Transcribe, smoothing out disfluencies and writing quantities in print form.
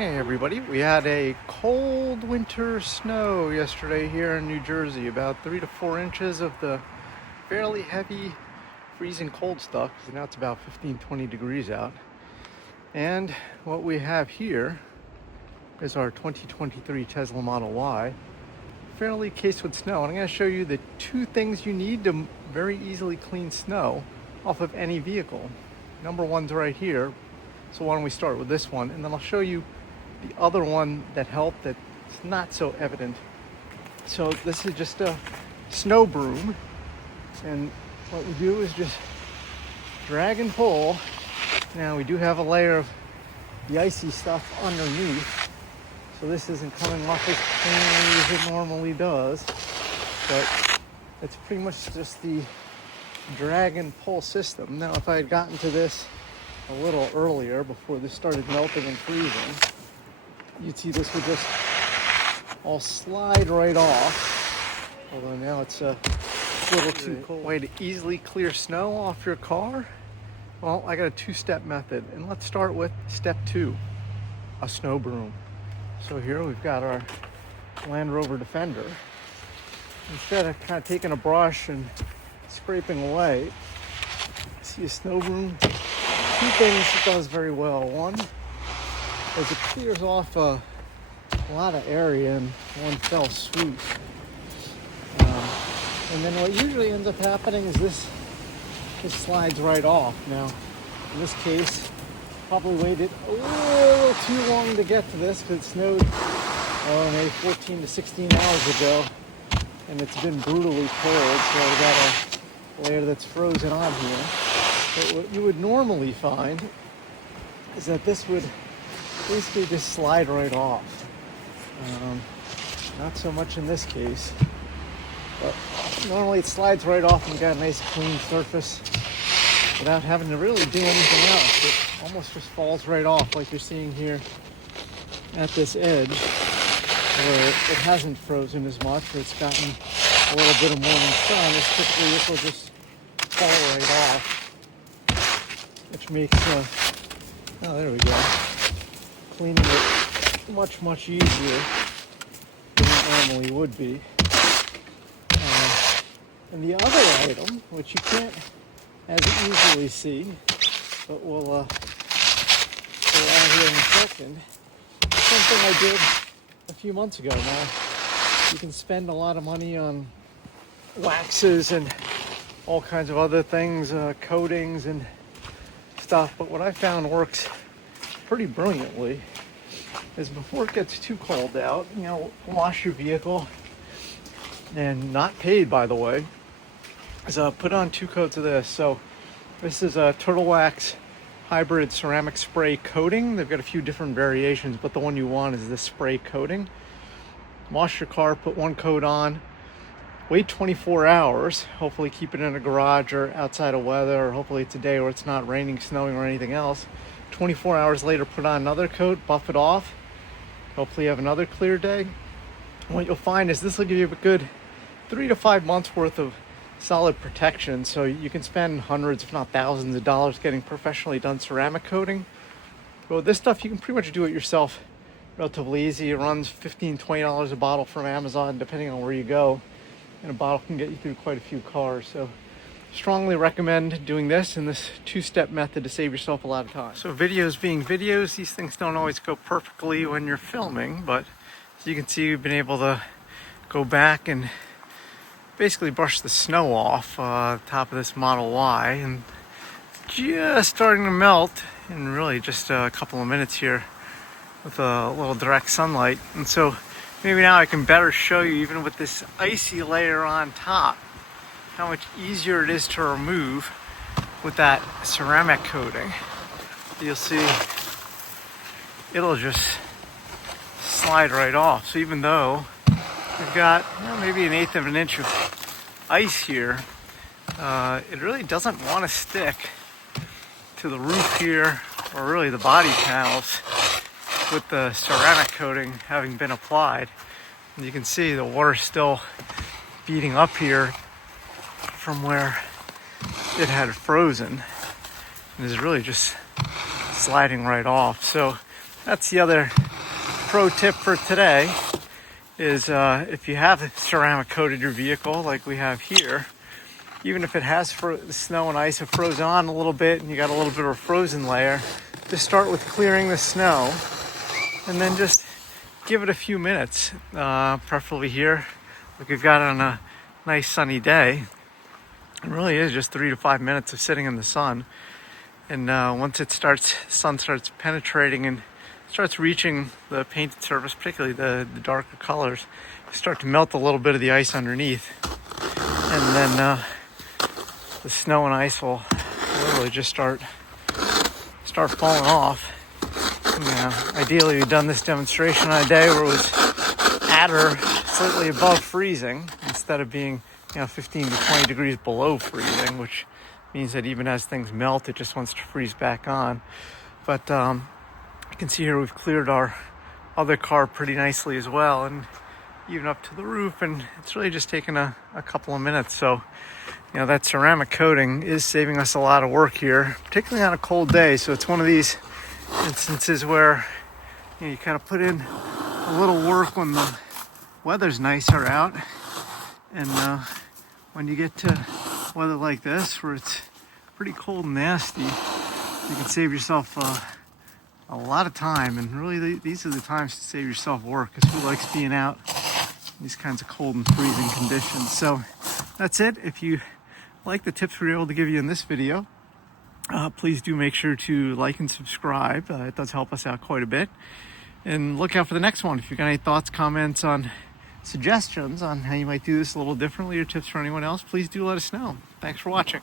Hey everybody, we had a cold winter snow yesterday here in New Jersey, about 3 to 4 inches of the fairly heavy freezing cold stuff, because now it's about 15-20 degrees out. And what we have here is our 2023 Tesla Model Y, fairly cased with snow. And I'm going to show you the two things you need to very easily clean snow off of any vehicle. Number one's right here, so why don't we start with this one, and then I'll show you the other one that helped that's not so evident. So this is just a snow broom, and what we do is just drag and pull. Now we do have a layer of the icy stuff underneath, so this isn't coming off as cleanly as it normally does, but it's pretty much just the drag and pull system. Now if I had gotten to this a little earlier, before this started melting and freezing, you'd see this would just all slide right off. Although now it's a little too cold. Way to easily clear snow off your car? Well, I got a two-step method, and let's start with step 2, a snow broom. So here we've got our Land Rover Defender. Instead of kind of taking a brush and scraping away, see a snow broom, two things it does very well. One is it clears off a lot of area in one fell swoop. And then what usually ends up happening is this slides right off. Now, in this case, probably waited a little too long to get to this because it snowed maybe 14 to 16 hours ago, and it's been brutally cold, so I've got a layer that's frozen on here. But what you would normally find is that this would basically just slide right off. Not so much in this case, but normally it slides right off and you got a nice clean surface without having to really do anything else. It almost just falls right off, like you're seeing here at this edge where it hasn't frozen as much, or it's gotten a little bit of morning sun. Typically this will just fall right off, which makes oh, there we go, cleaning it much easier than it normally would be. And the other item, which you can't as easily see, but we'll go out here in a second, is something I did a few months ago. Now, you can spend a lot of money on waxes and all kinds of other things, coatings and stuff, but what I found works pretty brilliantly is before it gets too cold out, wash your vehicle, and not paid, by the way, is put on 2 coats of this. So this is a Turtle Wax hybrid ceramic spray coating. They've got a few different variations, but the one you want is this spray coating. Wash your car, put 1 coat on, wait 24 hours, hopefully keep it in a garage or outside of weather, or hopefully it's a day where it's not raining, snowing, or anything else. 24 hours later, put on another coat, buff it off, hopefully you have another clear day. And what you'll find is this will give you a good 3 to 5 months worth of solid protection, so you can spend hundreds if not thousands of dollars getting professionally done ceramic coating. But with this stuff you can pretty much do it yourself relatively easy. It runs $15-20 a bottle from Amazon depending on where you go, and a bottle can get you through quite a few cars. So strongly recommend doing this in this 2-step method to save yourself a lot of time. So videos being videos, these things don't always go perfectly when you're filming, but as you can see, we've been able to go back and basically brush the snow off the top of this Model Y, and just starting to melt in really just a couple of minutes here with a little direct sunlight. And so maybe now I can better show you, even with this icy layer on top, how much easier it is to remove with that ceramic coating. You'll see it'll just slide right off. So even though we've got maybe 1/8 of an inch of ice here, it really doesn't want to stick to the roof here, or really the body panels, with the ceramic coating having been applied. And you can see the water still beating up here from where it had frozen, and is really just sliding right off. So that's the other pro tip for today is if you have ceramic coated your vehicle like we have here, even if it has the snow and ice have frozen on a little bit and you got a little bit of a frozen layer, just start with clearing the snow and then just give it a few minutes, preferably here like we've got on a nice sunny day. It really is just 3 to 5 minutes of sitting in the sun. And once the sun starts penetrating and starts reaching the painted surface, particularly the darker colors, you start to melt a little bit of the ice underneath. And then the snow and ice will literally just start falling off. And, ideally, we've done this demonstration on a day where it was at or slightly above freezing instead of being 15 to 20 degrees below freezing, which means that even as things melt, it just wants to freeze back on. But you can see here we've cleared our other car pretty nicely as well, and even up to the roof, and it's really just taken a couple of minutes. So that ceramic coating is saving us a lot of work here, particularly on a cold day. So it's one of these instances where you kind of put in a little work when the weather's nicer out, and when you get to weather like this where it's pretty cold and nasty, you can save yourself a lot of time. And really these are the times to save yourself work, because who likes being out in these kinds of cold and freezing conditions? So that's it. If you like the tips we were able to give you in this video, please do make sure to like and subscribe. It does help us out quite a bit. And look out for the next one. If you've got any thoughts, comments, on suggestions on how you might do this a little differently, or tips for anyone else, please do let us know. Thanks for watching.